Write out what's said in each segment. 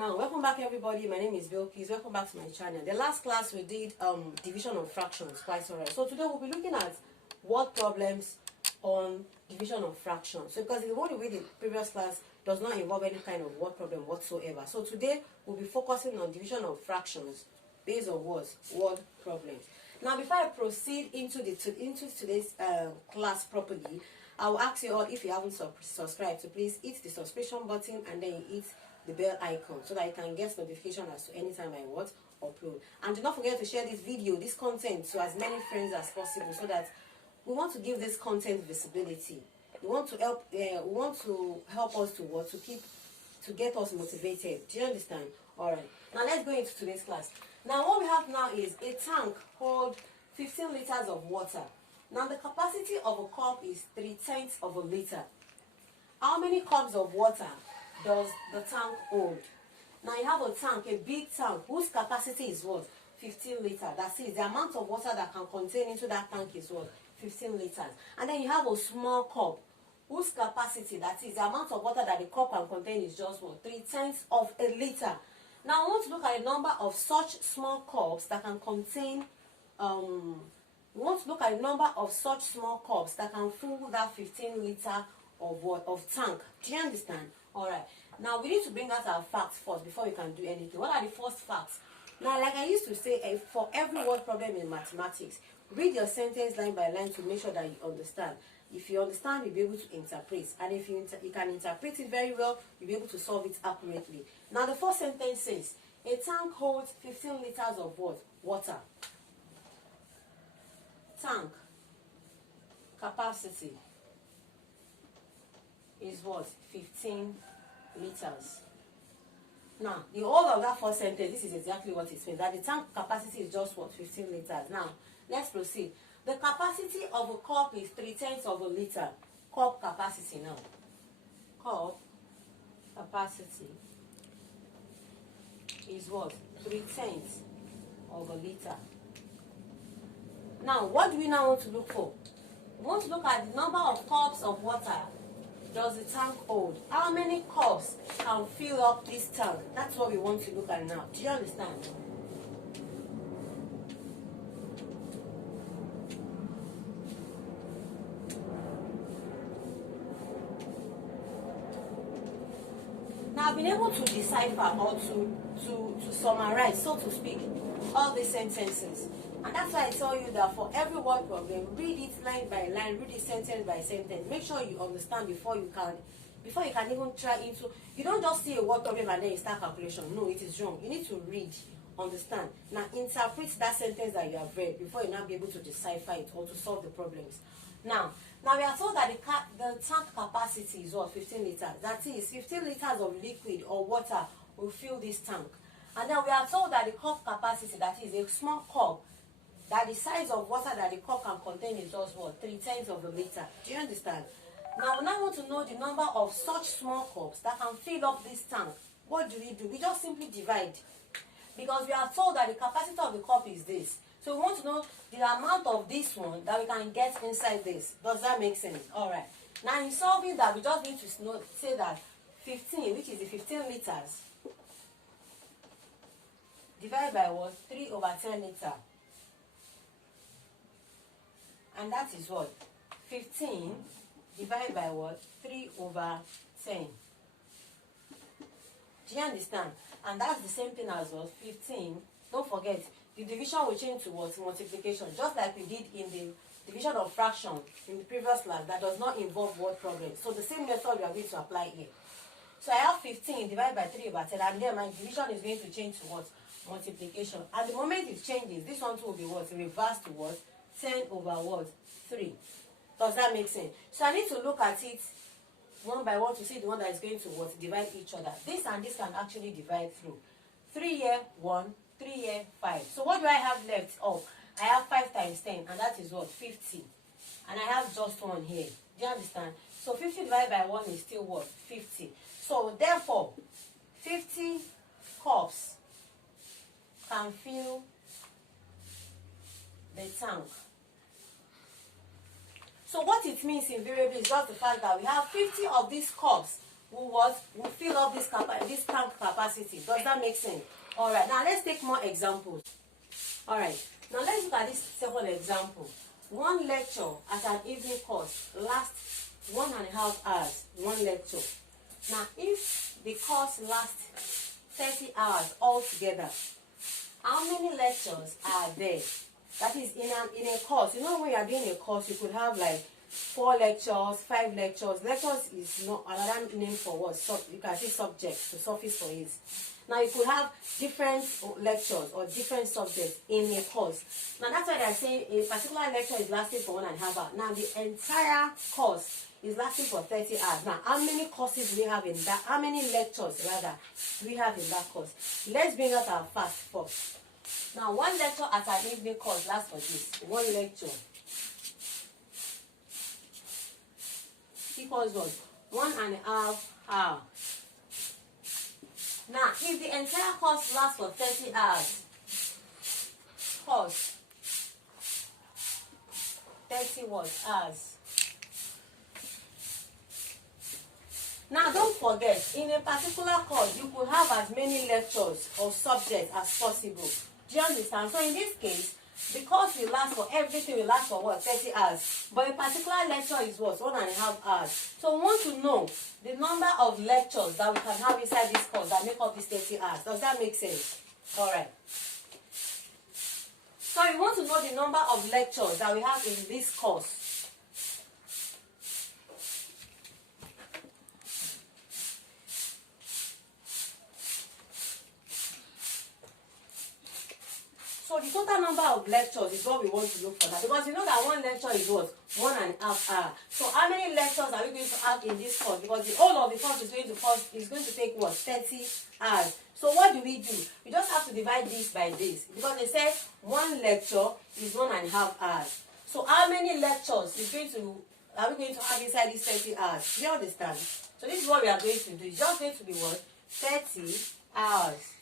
Now, welcome back everybody. My name is Bilkis. Welcome back to my channel. The last class we did division of fractions, quite alright. So today we'll be looking at word problems on division of fractions. So because the one we did in the previous class does not involve any kind of word problem whatsoever. So today we'll be focusing on division of fractions based on words, word problems. Now, before I proceed into today's class properly, I will ask you all, if you haven't subscribed, to please hit the subscription button and then you hit the bell icon so that you can get notification as to anytime I upload. And do not forget to share this video, this content, to as many friends as possible, so that we want to give this content visibility. We want to help us to get us motivated. Do you understand? All right. Now let's go into today's class. Now what we have now is a tank hold 15 liters of water. Now the capacity of a cup is 3/10 of a liter. How many cups of water does the tank hold? Now you have a tank, a big tank, whose capacity is what? 15 liters. That is, the amount of water that can contain into that tank is what? 15 liters. And then you have a small cup, whose capacity, that is, the amount of water that the cup can contain is just what? 3/10 of a liter. Now I want to look at the number of such small cups that can contain, we want to look at the number of such small cups that can fill that 15 liter of tank. Do you understand? Alright. Now we need to bring out our facts first before we can do anything. What are the first facts? Now, like I used to say, for every word problem in mathematics, read your sentence line by line to make sure that you understand. If you understand, you'll be able to interpret. And if you can interpret it very well, you'll be able to solve it accurately. Now, the first sentence says, a tank holds 15 liters of what? Water. Tank capacity is what? 15 liters. Now, the whole of that first sentence, this is exactly what it means. That the tank capacity is just what? 15 liters. Now, let's proceed. The capacity of a cup is 3/10 of a liter. Cup capacity now. Cup capacity is what? 3/10 of a liter. Now, what do we now want to look for? We want to look at the number of cups of water does the tank hold. How many cups can fill up this tank? That's what we want to look at now. Do you understand? Now, I've been able to decipher or to summarize, so to speak, all these sentences. And that's why I tell you that for every word problem, read it line by line, read it sentence by sentence. Make sure you understand before you can even try into. You don't just see a word problem and then you start calculation. No, it is wrong. You need to read, understand. Now interpret that sentence that you have read before you now be able to decipher it or to solve the problems. Now we are told that the tank capacity is what? 15 liters. That is, 15 liters of liquid or water will fill this tank. And then we are told that the cup capacity, that is a small cup, that the size of water that the cup can contain is just what? 3/10 of a liter. Do you understand? Now we now want to know the number of such small cups that can fill up this tank. What do? We just simply divide. Because we are told that the capacity of the cup is this. So we want to know the amount of this one that we can get inside this. Does that make sense? Alright. Now in solving that, we just need to say that 15, which is the 15 liters, divided by what? 3/10 liter. And that is what? 15 divided by what? 3/10. Do you understand? And that's the same thing as what? 15. Don't forget, the division will change to what? Multiplication. Just like we did in the division of fraction in the previous class that does not involve word problems. So the same method we are going to apply here. So I have 15 divided by 3/10, and then my division is going to change to what? Multiplication. At the moment it changes, this one too will be what? Reversed to what? 10/3. Does that make sense? So I need to look at it one by one to see the one that is going to what? Divide each other. This and this can actually divide through. 3 here, 1, 3 here, 5. So what do I have left? Oh, I have 5 times 10, and that is what? 50. And I have just 1 here. Do you understand? So 50 divided by 1 is still what? 50. So therefore, 50 cups can fill the tank. So what it means invariably is just the fact that we have 50 of these cups will fill up this tank capacity. capacity. Does that make sense? All right, now let's take more examples. All right, now let's look at this second example. One lecture at an evening course lasts 1.5 hours, one lecture. Now, if the course lasts 30 hours altogether, how many lectures are there? That is, in a course, you know, when you are doing a course, you could have like 4 lectures, 5 lectures. Lectures is not another name for what? You can say subjects, to surface for it. Now, you could have different lectures or different subjects in a course. Now, that's why they're saying a particular lecture is lasting for 1.5 hours. Now, the entire course is lasting for 30 hours. Now, how many courses do we have in that? How many lectures, rather, do we have in that course? Let's bring out our facts first. Now, one lecture at an evening course lasts for this. One lecture equals what? 1.5 hours. Now, if the entire course lasts for 30 hours, course 30 hours. Now, don't forget, in a particular course, you could have as many lectures or subjects as possible. Do you understand? So, in this case, the course will last for everything will last for what? 30 hours. But a particular lecture is what? 1.5 hours. So we want to know the number of lectures that we can have inside this course that make up this 30 hours. Does that make sense? Alright. So we want to know the number of lectures that we have in this course. So the total number of lectures is what we want to look for now, because you know that one lecture is what? 1.5 hours. So how many lectures are we going to have in this course? Because the whole of the course is going to take what? 30 hours. So what do? We just have to divide this by this, because they said one lecture is 1.5 hours. So how many lectures are we going to have inside these 30 hours? Do you understand? So this is what we are going to do. It's just going to be what? 30 hours.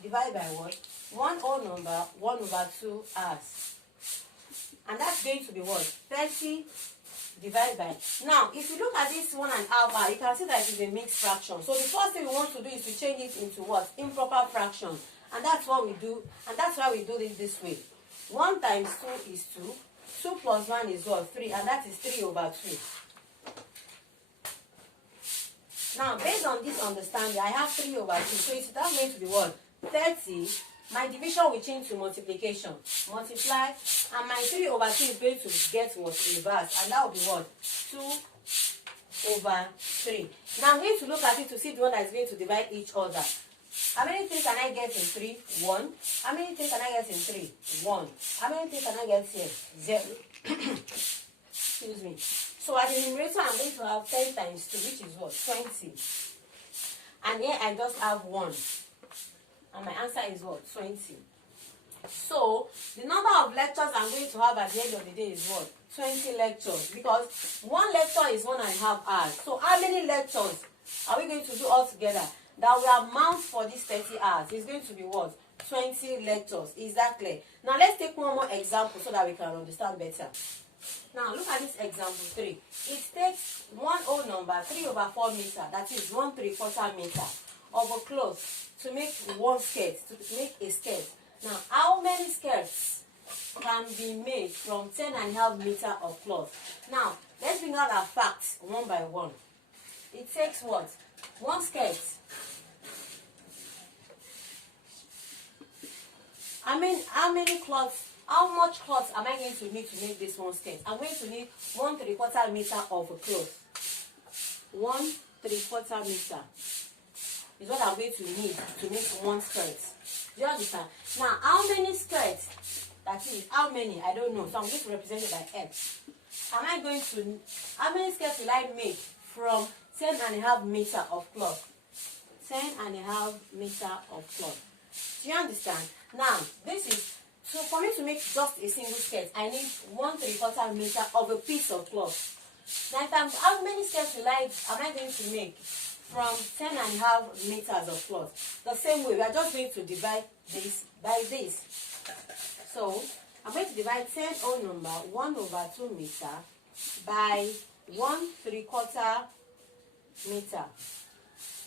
Divide by what? 1 whole number, 1/2 hours. And that's going to be what? 30 divided by. Now, if you look at this 1.5 hours, you can see that it is a mixed fraction. So the first thing we want to do is to change it into what? Improper fraction. And that's what we do. And that's why we do it this way. 1 times 2 is 2. 2 plus 1 is what? 3. And that is 3/2. Now, based on this understanding, I have 3/2. So it's not going to be what? 30. My division will change to multiplication. Multiply, and my 3/2 is going to get what? Reverse, and that will be what? 2/3. Now I'm going to look at it to see the one that is going to divide each other. How many things can I get in 3? 1. How many things can I get in 3? 1. How many things can I get here? 0. Excuse me. So at the numerator, I'm going to have 10 times 2, which is what? 20. And here I just have 1. And my answer is what? 20. So, the number of lectures I'm going to have at the end of the day is what? 20 lectures. Because one lecture is 1.5 hours. So, how many lectures are we going to do all together that will amount for this 30 hours? It's going to be what? 20 lectures. Is that clear? Now, let's take one more example so that we can understand better. Now, look at this example 3. It takes one whole number, 3/4 meter, that is 1/3 meter, of a cloth to make one skirt, to make a skirt. Now, how many skirts can be made from 10.5 meter of cloth? Now, let's bring out our facts one by one. It takes what? One skirt. How many cloths? How much cloth am I going to need to make this one skirt? I'm going to need 1/3 meter of a cloth. 1/3 meter is what I'm going to need to make one skirt. Do you understand? Now, how many skirts? That is, how many? I don't know. So I'm going to represent it by X. How many skirts will I make from 10.5 meter of cloth? 10.5 meter of cloth. Do you understand? Now, so for me to make just a single skirt, I need 1/3 meter of a piece of cloth. Now, how many skirts am I going to make from 10.5 meters of cloth? The same way, we are just going to divide this by this. So, I'm going to divide 10 whole number, 1/2 meter, by 1/3 meter.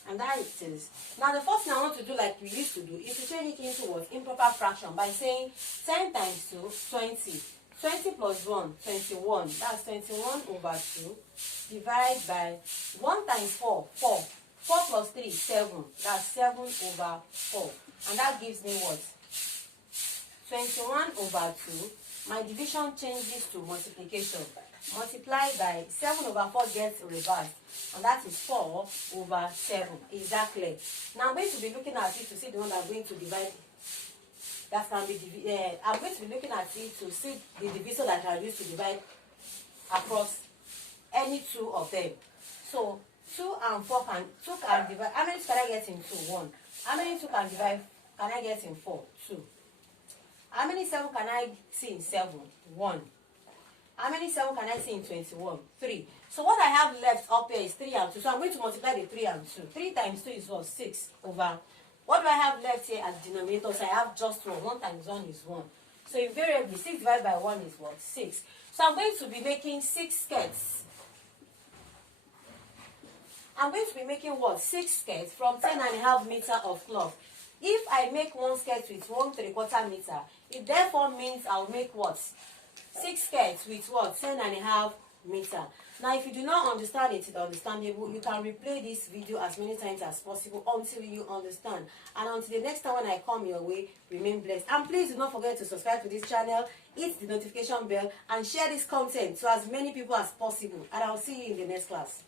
And that it is. Now the first thing I want to do, like we used to do, is to change it into what? Improper fraction by saying 10 times 2, 20. 20 plus 1, 21. That's 21 over 2. Divide by 1 times 4, 4. 4 plus 3, 7. That's 7 over 4. And that gives me what? 21 over 2. My division changes to multiplication. Multiply by 7 over 4 gets reversed. And that is 4 over 7. Is that clear? Now I'm going to be looking at it to see the one I'm going to divide. That can be I'm going to be looking at it to see the divisor that I use to divide across any two of them. So 2 and 4 can divide. How many can I get in 2? 1. How many 2 can I get in 4? 2. How many 7 can I see in 7? 1. How many 7 can I see in 21? 3. So what I have left up here is 3 and 2. So I'm going to multiply the 3 and 2. 3 times 2 is what? 6 over. What do I have left here as denominators? I have just 1. 1 times 1 is 1. So invariably 6 divided by 1 is what? 6. So I'm going to be making 6 skirts. I'm going to be making what? 6 skirts from 10.5 meter of cloth. If I make one skirt with 1 3/4 meter, it therefore means I'll make what? 6 skirts with what? 10.5 meter. Now, if you do not understand it, it's understandable. You can replay this video as many times as possible until you understand. And until the next time when I come your way, remain blessed. And please do not forget to subscribe to this channel, hit the notification bell, and share this content to as many people as possible. And I'll see you in the next class.